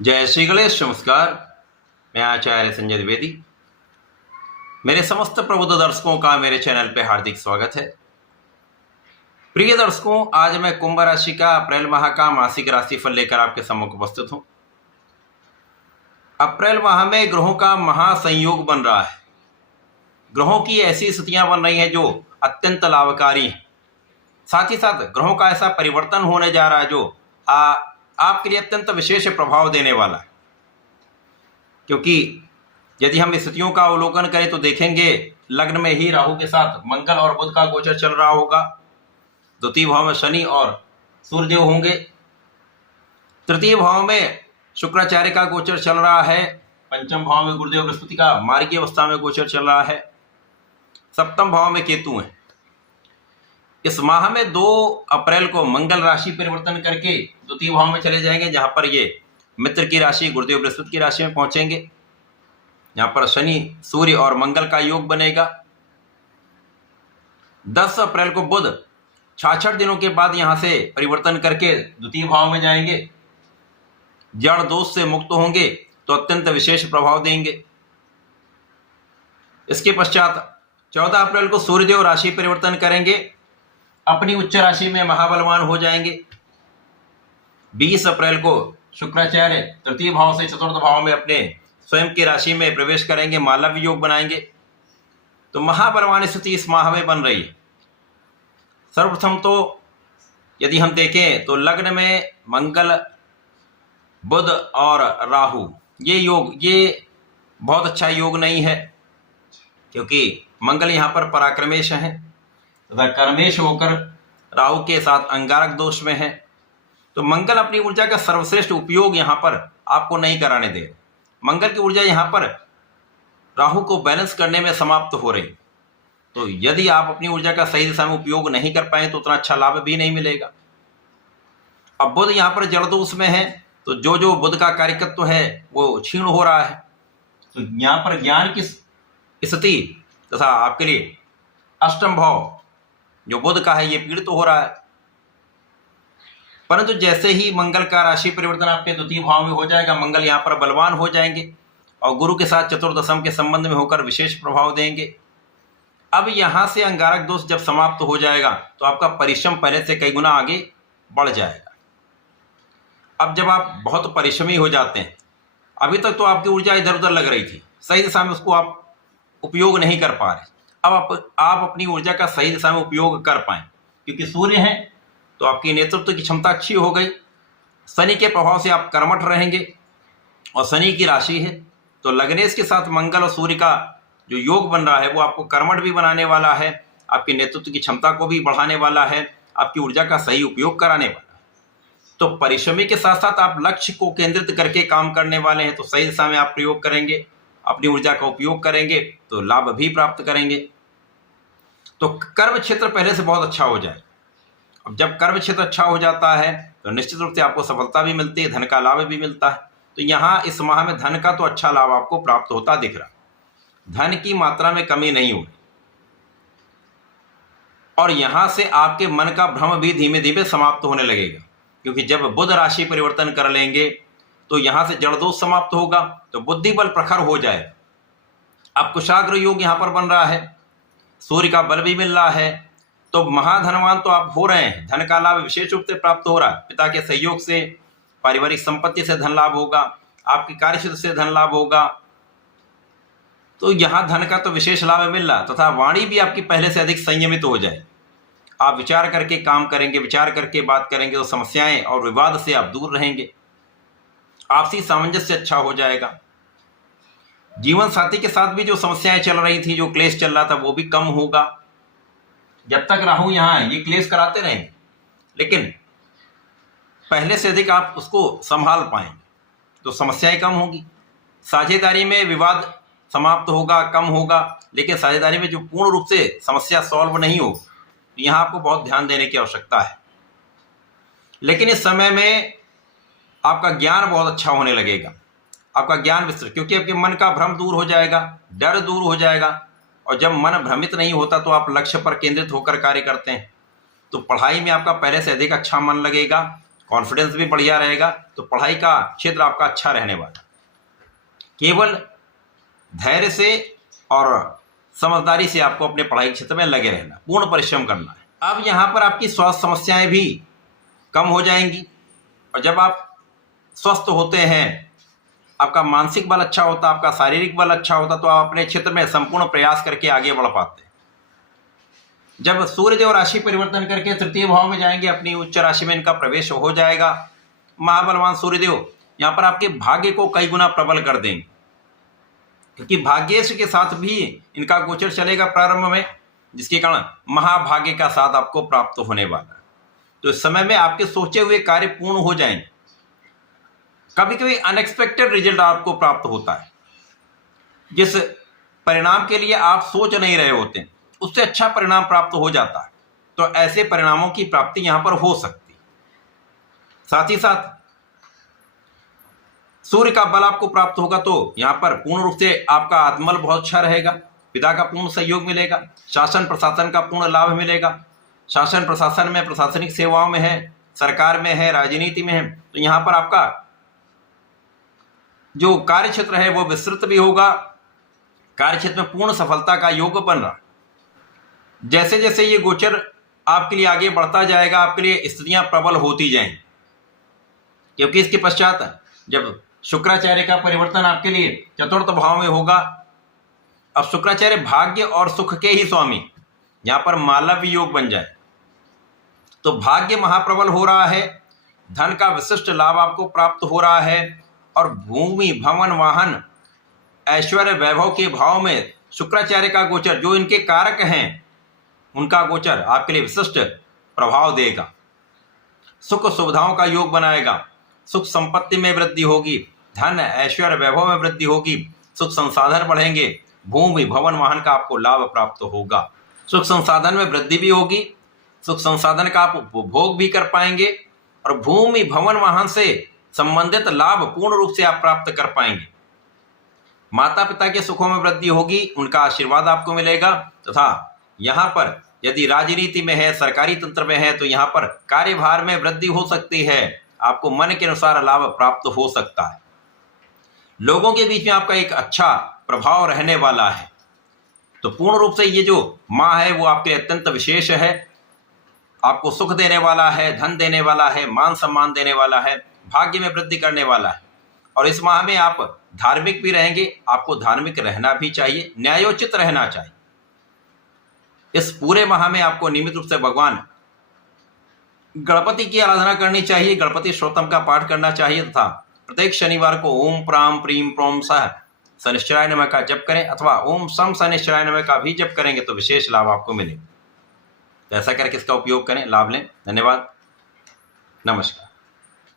जय श्री गणेश। नमस्कार। मैं आचार्य संजय द्विवेदी। मेरे समस्त प्रबुद्ध दर्शकों का मेरे चैनल पे हार्दिक स्वागत है। प्रिय दर्शकों, आज मैं कुंभ राशि का अप्रैल माह का मासिक राशिफल लेकर आपके सम्मुख उपस्थित हूं। अप्रैल माह में ग्रहों का महासंयोग बन रहा है। ग्रहों की ऐसी स्थितियां बन रही हैं जो अत्यंत लाभकारी हैं। साथ ही साथ ग्रहों का ऐसा परिवर्तन होने जा रहा है जो आपके लिए अत्यंत विशेष प्रभाव देने वाला है। क्योंकि यदि हम स्थितियों का अवलोकन करें तो देखेंगे लग्न में ही राहु के साथ मंगल और बुध का गोचर चल रहा होगा। द्वितीय भाव में शनि और सूर्यदेव होंगे। तृतीय भाव में शुक्राचार्य का गोचर चल रहा है। पंचम भाव में गुरुदेव बृहस्पति का मार्गीय अवस्था में गोचर चल रहा है। सप्तम भाव में केतु है। इस माह में 2 अप्रैल को मंगल राशि परिवर्तन करके द्वितीय भाव में चले जाएंगे, जहां पर ये मित्र की राशि गुरुदेव बृहस्पति की राशि में पहुंचेंगे। यहां पर शनि सूर्य और मंगल का योग बनेगा। 10 अप्रैल को बुध 66 दिनों के बाद यहां से परिवर्तन करके द्वितीय भाव में जाएंगे। जड़ दोष से मुक्त होंगे तो अत्यंत विशेष प्रभाव देंगे। इसके पश्चात 14 अप्रैल को सूर्यदेव राशि परिवर्तन करेंगे, अपनी उच्च राशि में महाबलवान हो जाएंगे। 20 अप्रैल को शुक्राचार्य तृतीय भाव से चतुर्थ भाव में अपने स्वयं की राशि में प्रवेश करेंगे, मालव्य योग बनाएंगे। तो महाबलवान स्थिति इस माह में बन रही है। सर्वप्रथम तो यदि हम देखें तो लग्न में मंगल, बुध और राहु, ये योग ये बहुत अच्छा योग नहीं है, क्योंकि मंगल यहाँ पर पराक्रमेश है तथा कर्मेश होकर राहु के साथ अंगारक दोष में है। तो मंगल अपनी ऊर्जा का सर्वश्रेष्ठ उपयोग यहाँ पर आपको नहीं कराने दे। मंगल की ऊर्जा यहाँ पर राहु को बैलेंस करने में समाप्त हो रही। तो यदि आप अपनी ऊर्जा का सही दिशा में उपयोग नहीं कर पाए तो उतना अच्छा लाभ भी नहीं मिलेगा। अब बुध यहाँ पर जड़ दोष में है, तो जो बुध का कार्यकत्व है वो क्षीण हो रहा है। तो यहाँ पर ज्ञान की स्थिति तथा आपके लिए अष्टम भाव जो बुध का है ये पीड़ित तो हो रहा है। परंतु जैसे ही मंगल का राशि परिवर्तन आपके द्वितीय भाव में हो जाएगा, मंगल यहाँ पर बलवान हो जाएंगे और गुरु के साथ चतुर्दशम के संबंध में होकर विशेष प्रभाव देंगे। अब यहाँ से अंगारक दोष जब समाप्त हो जाएगा तो आपका परिश्रम पहले से कई गुना आगे बढ़ जाएगा। अब जब आप बहुत परिश्रमी हो जाते हैं, अभी तक तो आपकी ऊर्जा इधर उधर लग रही थी, सही दिशा में उसको आप उपयोग नहीं कर पा रहे। अब आप अपनी ऊर्जा का सही दिशा में उपयोग कर पाएं, क्योंकि सूर्य है तो आपकी नेतृत्व की क्षमता अच्छी हो गई। शनि के प्रभाव से आप कर्मठ रहेंगे और शनि की राशि है तो लग्नेश के साथ मंगल और सूर्य का जो योग बन रहा है वो आपको कर्मठ भी बनाने वाला है, आपके नेतृत्व की क्षमता को भी बढ़ाने वाला है, आपकी ऊर्जा का सही उपयोग कराने वाला है। तो परिश्रमी के साथ साथ आप लक्ष्य को केंद्रित करके काम करने वाले हैं, तो सही दिशा में आप प्रयोग करेंगे, अपनी ऊर्जा का उपयोग करेंगे तो लाभ भी प्राप्त करेंगे। तो कर्म क्षेत्र पहले से बहुत अच्छा हो जाए। अब जब कर्म क्षेत्र अच्छा हो जाता है तो निश्चित रूप से आपको सफलता भी मिलती है, धन का लाभ भी मिलता है। तो यहाँ इस माह में धन का तो अच्छा लाभ आपको प्राप्त होता दिख रहा, धन की मात्रा में कमी नहीं होगी। और यहां से आपके मन का भ्रम भी धीमे धीमे समाप्त होने लगेगा, क्योंकि जब बुध राशि परिवर्तन कर लेंगे तो यहां से जड़ दोष समाप्त होगा, तो बुद्धि बल प्रखर हो जाए। अब कुशाग्र योग यहां पर बन रहा है, सूर्य का बल भी मिल रहा है, तो महाधनवान तो आप हो रहे हैं, धन का लाभ विशेष रूप से प्राप्त हो रहा है। पिता के सहयोग से, पारिवारिक संपत्ति से धन लाभ होगा, आपके कार्यक्षेत्र से धन लाभ होगा। तो यहां धन का तो विशेष लाभ मिल रहा, तथा वाणी भी आपकी पहले से अधिक संयमित हो जाए। आप विचार करके काम करेंगे, विचार करके बात करेंगे तो समस्याएं और विवाद से आप दूर रहेंगे। आपसी सामंजस्य अच्छा हो जाएगा। जीवन साथी के साथ भी जो समस्याएं चल रही थी, जो क्लेश चल रहा था, वो भी कम होगा। जब तक राहु यहाँ है ये क्लेश कराते रहेंगे, लेकिन पहले से अधिक आप उसको संभाल पाएंगे तो समस्याएं कम होगी। साझेदारी में विवाद समाप्त होगा, कम होगा, लेकिन साझेदारी में जो पूर्ण रूप से समस्या सॉल्व नहीं हो, यहाँ आपको बहुत ध्यान देने की आवश्यकता है। लेकिन इस समय में आपका ज्ञान बहुत अच्छा होने लगेगा, आपका ज्ञान विस्तृत, क्योंकि आपके मन का भ्रम दूर हो जाएगा, डर दूर हो जाएगा। और जब मन भ्रमित नहीं होता तो आप लक्ष्य पर केंद्रित होकर कार्य करते हैं, तो पढ़ाई में आपका पहले से अधिक अच्छा मन लगेगा कॉन्फिडेंस भी बढ़िया रहेगा। तो पढ़ाई का क्षेत्र आपका अच्छा रहने वाला। केवल धैर्य से और समझदारी से आपको अपने पढ़ाई क्षेत्र में लगे रहना, पूर्ण परिश्रम करना है। अब यहाँ पर आपकी स्वास्थ्य समस्याएं भी कम हो जाएंगी, और जब आप स्वस्थ होते हैं, आपका मानसिक बल अच्छा होता, आपका शारीरिक बल अच्छा होता, तो आप अपने क्षेत्र में संपूर्ण प्रयास करके आगे बढ़ पाते हैं। जब सूर्यदेव राशि परिवर्तन करके तृतीय भाव में जाएंगे, अपनी उच्च राशि में इनका प्रवेश हो जाएगा, महाबलवान सूर्यदेव यहाँ पर आपके भाग्य को कई गुना प्रबल कर देंगे, क्योंकि भाग्येश के साथ भी इनका गोचर चलेगा प्रारंभ में, जिसके कारण महाभाग्य का साथ आपको प्राप्त होने वाला है। तो इस समय में आपके सोचे हुए कार्य पूर्ण हो जाएंगे। कभी कभी अनएक्सपेक्टेड रिजल्ट आपको प्राप्त होता है, जिस परिणाम के लिए आप सोच नहीं रहे होते उससे अच्छा परिणाम प्राप्त हो जाता है। तो ऐसे परिणामों की प्राप्ति यहां पर हो सकती है। साथ ही साथ सूर्य का बल आपको प्राप्त होगा, तो यहां पर पूर्ण रूप से आपका आत्मबल बहुत अच्छा रहेगा, पिता का पूर्ण सहयोग मिलेगा, शासन प्रशासन का पूर्ण लाभ मिलेगा। शासन प्रशासन में, प्रशासनिक सेवाओं में है, सरकार में है, राजनीति में है, तो यहाँ पर आपका जो कार्य क्षेत्र है वो विस्तृत भी होगा। कार्य क्षेत्र में पूर्ण सफलता का योग बन रहा। जैसे जैसे ये गोचर आपके लिए आगे बढ़ता जाएगा, आपके लिए स्थितियां प्रबल होती जाएंगी, क्योंकि इसके पश्चात जब शुक्राचार्य का परिवर्तन आपके लिए चतुर्थ भाव में होगा, अब शुक्राचार्य भाग्य और सुख के ही स्वामी, यहां पर मालव्य योग बन जाए, तो भाग्य महाप्रबल हो रहा है, धन का विशिष्ट लाभ आपको प्राप्त हो रहा है, और भूमि भवन वाहन ऐश्वर्य वैभव के भाव में शुक्राचार्य का गोचर, जो इनके कारक हैं, उनका गोचर आपके लिए विशिष्ट प्रभाव देगा। सुख सुविधाओं का योग बनाएगा, सुख संपत्ति में वृद्धि होगी, धन ऐश्वर्य वैभव में वृद्धि होगी, सुख संसाधन बढ़ेंगे, भूमि भवन वाहन का आपको लाभ प्राप्त होगा। सुख संसाधन में वृद्धि भी होगी, सुख संसाधन का आप उपभोग भी कर पाएंगे, और भूमि भवन वाहन से संबंधित लाभ पूर्ण रूप से आप प्राप्त कर पाएंगे। माता पिता के सुखों में वृद्धि होगी, उनका आशीर्वाद आपको मिलेगा। तथा यहाँ पर यदि राजनीति में है, सरकारी तंत्र में है, तो यहाँ पर कार्यभार में वृद्धि हो सकती है, आपको मन के अनुसार लाभ प्राप्त हो सकता है। लोगों के बीच में आपका एक अच्छा प्रभाव रहने वाला है। तो पूर्ण रूप से ये जो माह है वो आपके अत्यंत विशेष है, आपको सुख देने वाला है, धन देने वाला है, मान सम्मान देने वाला है, भाग्य में वृद्धि करने वाला है। और इस माह में आप धार्मिक भी रहेंगे, आपको धार्मिक रहना भी चाहिए, न्यायोचित रहना चाहिए। इस पूरे माह में आपको नियमित रूप से भगवान गणपति की आराधना करनी चाहिए, गणपति स्तोत्रम का पाठ करना चाहिए, तथा प्रत्येक शनिवार को ओम प्राम प्रीम प्रोम सह शनिश्चराय नमः का जप करें, अथवा ओम सम शनिश्चराय नमः का भी जप करेंगे तो विशेष लाभ आपको मिलेगा। तो ऐसा करके इसका उपयोग करें, लाभ लें। धन्यवाद, नमस्कार।